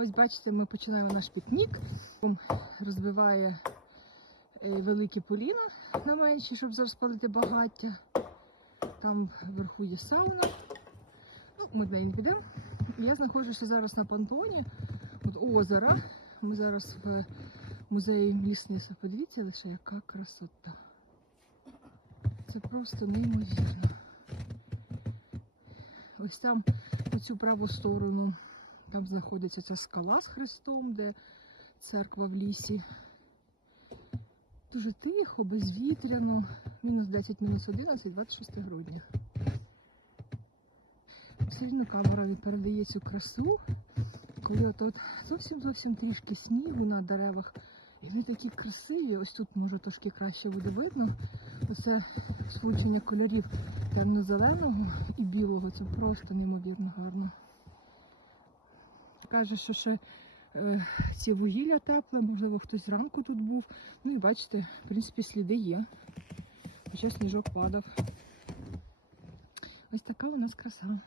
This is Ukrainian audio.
Ось бачите, ми починаємо наш пікнік. Розбиває е, велике поліно на менші, щоб розпалити багаття. Там вверху є сауна. Ну, ми до неї не підемо. Я знаходжуся зараз на понтоні от озера. Ми зараз в музеї лісництва. Подивіться лише, яка красота. Це просто неймовірно. Ось там по цю праву сторону, там знаходиться ця скала з хрестом, де церква в лісі. Дуже тихо, безвітряно. Мінус 10, мінус 11, 26 грудня. Все рівно камера передає цю красу, коли от зовсім зовсім трішки снігу на деревах. І вони такі красиві. Ось тут може трошки краще буде видно. Оце сполучення кольорів темно-зеленого і білого. Це просто неймовірно гарно. Каже, що ще е, ці вугілля тепле, можливо, хтось зранку тут був. Ну і бачите, в принципі, сліди є. Хоча сніжок падав. Ось така у нас краса.